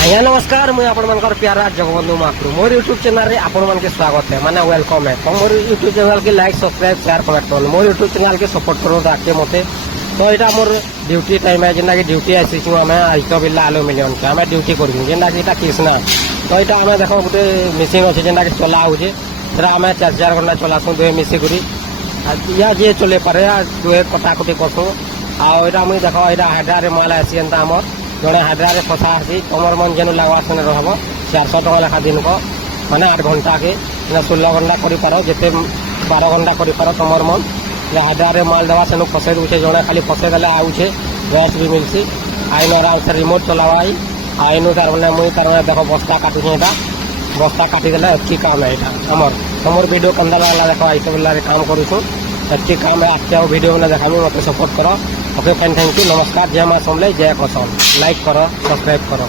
आज्ञा नमस्कार मुझे आपण प्यारा जगबंधु महाप्रभु मोर यूट्यूब चैनल रे आपण मन के स्वागत है माने वेलकम है। तो मोर यूट्यूब चैनल के लाइक सब्सक्राइब शेयर कमेंट कर मोर यूट्यूब चैनल के सपोर्ट करो ताकि मते तो यहाँ मोर ड्यूटी टाइम है जेना कि ड्यूटी आसी आम आज बिल्ला आलू मिलियन के आम ड्यूटी करूँ जेना कि कृष्णा तो यहाँ आम देख गोटे मेसीन अच्छे जेना कि चला हो आम 4 घंटा चलासूँ दुहे मिसिकी या जी चले पारे दुहे कटाकटी करसूँ आईटा मुझे देख यहाँ हाड्रारे माल आसी एंता आमर जड़े हाड्रारे फसा आसी तुमर मन जेनु लगवा सेने रह 400 टका लेखा दिन को माने 8 घंटा के 16 घंटा कर जिते 12 घंटा कर तुमर मन हाड्रारे माल देवा सेनु फसे दूचे जड़े खाली फसे देले आउछे रेस्ट भी मिलसी आईन आराम से रिमोट चलावाई आईनु तार मैंने मुई तार देख बस्ता काटुछे एटा बस्ता काटी देले अच्छी काम है यहाँ आमर तुमर वीडियो कंदा वाला देख आई बेला काम करूँ अच्छी काम है आते वीडियो मैंने देखा मत सपोर्ट करो ओके फाइन थैंक यू नमस्कार जय माँ समले जय कौशल लाइक करो सब्सक्राइब करो।